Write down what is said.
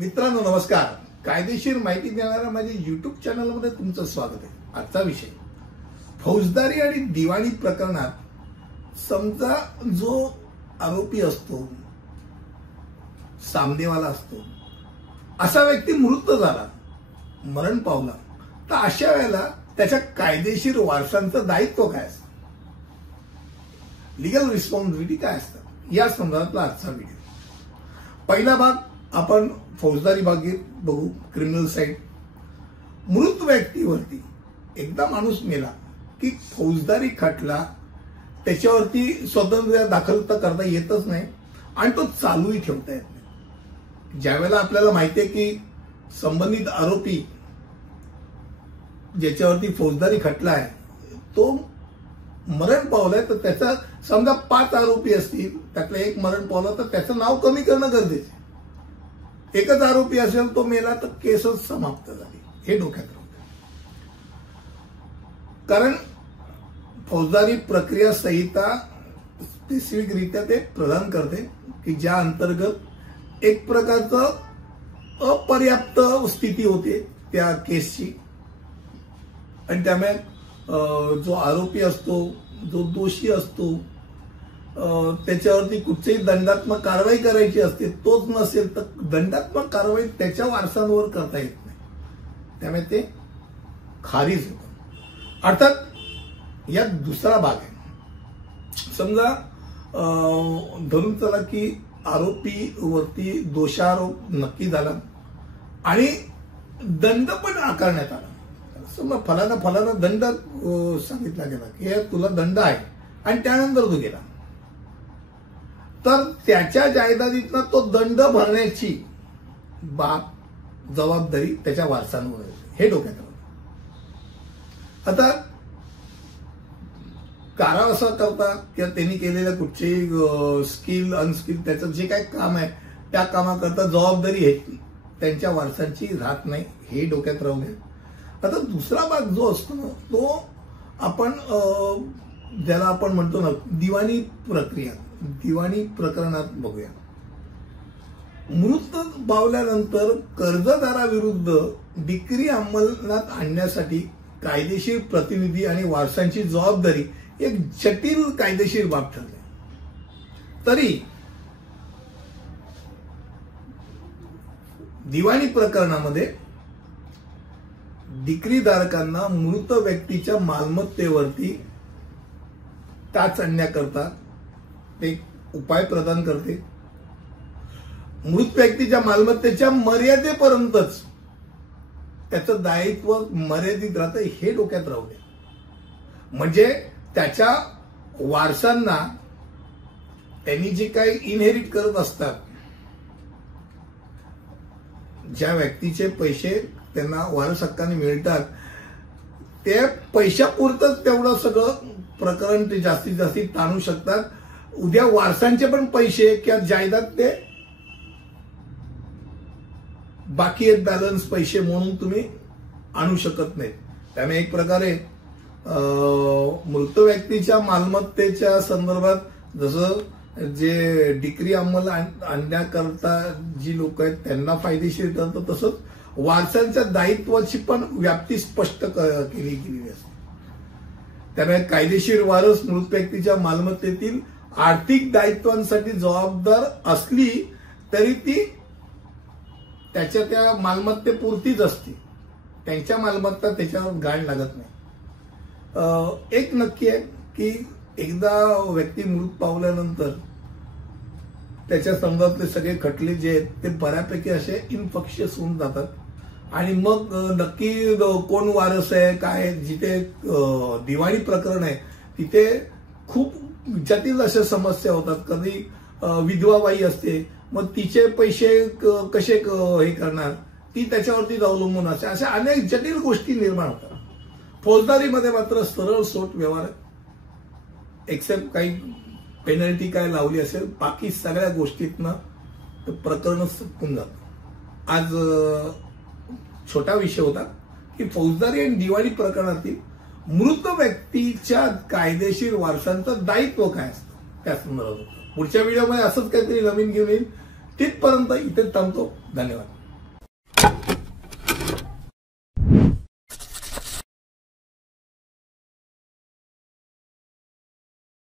मित्रांनो नमस्कार. कायदेशीर माहिती देणाऱ्या माझ्या YouTube चॅनलमध्ये तुमचं स्वागत आहे. आजचा विषय फौजदारी आणि दिवाणी प्रकरणात समजा जो आरोपी असतो, सामनेवाला असतो, असा व्यक्ती मृत झाला, मरण पावला, तर अशा वेळेला त्याच्या कायदेशीर वारसांचं दायित्व काय असतं, लिगल रिस्पॉन्सिबिलिटी काय असतात, या संदर्भातला आजचा व्हिडिओ. पहिला भाग आपण फौजदारी भाग बघू. Criminal side. मृत व्यक्तीवरती एकदा माणूस मेला की फौजदारी खटला त्याच्यावरती स्वतंत्र दाखल तर करता येतच नाही आणि तो चालूही ठेवता येत नाही. ज्यावेळेला आपल्याला माहिती आहे की संबंधित आरोपी ज्याच्यावरती फौजदारी खटला आहे तो मरण पावलाय, तर त्याचा समजा 5 आरोपी असतील, त्यातला एक मरण पावला तर त्याचं नाव कमी करणं गरजेचं आहे. एकच आरोपी असेल तो मेला तर केसच समाप्त झाली, हे डोक्यात राहू. कारण फौजदारी प्रक्रिया संहिता स्पेसिफिकरित्या ते प्रदान करते की ज्या अंतर्गत एक प्रकारचं अपर्याप्त स्थिती होते त्या केसची आणि त्यामुळे जो आरोपी असतो, जो दोषी असतो, त्याच्यावरती कुठचीही दंडात्मक कारवाई करायची असते, तोच नसेल तर दंडात्मक कारवाई त्याच्या वारसांवर करता येत नाही, त्यामुळे ते खारिज होतं. अर्थात यात दुसरा भाग आहे. समजा धरून चला की आरोपीवरती दोषारोप नक्की झाला आणि दंड पण आकारण्यात आला. समजा फलाना दंड सांगितला गेला की तुला दंड आहे आणि त्यानंतर तो गेला, तर त्याच्या जायदादीतनं तो दंड भरण्याची जबाबदारी त्याच्या वारसांवर आहे, हे डोक्यात राहतं. आता कारा असं करता किंवा त्यांनी केलेल्या कुठचेही स्किल अनस्किल त्याचं जे काही काम आहे त्या कामाकरता जबाबदारी आहे त्यांच्या वारसांची राहत नाही, हे डोक्यात राहू नये. आता दुसरा भाग जो असतो ना तो आपण ज्याला आपण म्हणतो ना दिवाणी प्रक्रिया, दिवाणी प्रकरणात बघूया. मृत पावल्यानंतर कर्जदाराविरुद्ध डिक्री अंमलात आणण्यासाठी कायदेशीर प्रतिनिधी आणि वारसांची जबाबदारी एक जटिल कायदेशीर बाब ठरली. तरी दिवाणी प्रकरणामध्ये डिक्रीधारकांना मृत व्यक्तीच्या मालमत्तेवरती टाच आणण्याकरता ते उपाय प्रदान करते. मृत व्यक्तीच्या मालमत्तेच्या मर्यादेपर्यंतच त्याचं दायित्व मर्यादित राहतं, हे डोक्यात राहू द्या. म्हणजे त्याच्या वारसांना त्यांनी जे काही इनहेरिट करत असतात, ज्या व्यक्तीचे पैसे त्यांना वारस हक्काने मिळतात, ते पैशापुरतच तेवढं सगळं प्रकरण ते जास्तीत जास्त ताणू शकतात. उद्या वारसांचे पण पैसे किंवा जायदाद ते बाकी एक बॅलन्स पैसे म्हणून तुम्ही आणू शकत नाहीत. त्यामुळे एक प्रकारे मृत व्यक्तीच्या मालमत्तेच्या संदर्भात जसं जे डिक्री अंमल आणण्याकरता जी लोक आहेत त्यांना फायदेशीर ठरतं, तसंच वारसांच्या दायित्वाची पण व्याप्ती स्पष्ट केली गेलेली असते. त्यामुळे कायदेशीर वारस मृत व्यक्तीच्या मालमत्तेतील आर्थिक दायित्वांसाठी जबाबदार असली तरी ती त्याच्या त्या मालमत्तेपुरतीच असते, त्यांच्या मालमत्ता त्याच्यावर गाळ लागत नाही. एक नक्की आहे की एकदा व्यक्ती मृत पावल्यानंतर त्याच्या संदर्भातले सगळे खटले जे आहेत ते बऱ्यापैकी असे इनफॉर्शियस होऊन जातात आणि मग नक्की कोण वारस आहे काय, जिथे दिवाणी प्रकरण आहे तिथे खूप जटिल अशा समस्या होतात. कधी विधवा बाई असते, मग तिचे पैसे कसे हे करणार, ती त्याच्यावरती अवलंबून असते, अशा अनेक जटिल गोष्टी निर्माण होतात. फौजदारीमध्ये मात्र सरळ सोट व्यवहार, एक्सेप्ट काही पेनल्टी काय लावली असेल, बाकी सगळ्या गोष्टीतनं प्रकरण सुटून जातं. आज छोटा विषय होता की फौजदारी आणि दिवाणी प्रकरणातील मृत व्यक्तीच्या कायदेशीर वारसांचं दायित्व काय असतं त्या संदर्भात. पुढच्या व्हिडिओमध्ये असंच काहीतरी नवीन घेऊन येईल. तिथपर्यंत इथे थांबतो. धन्यवाद.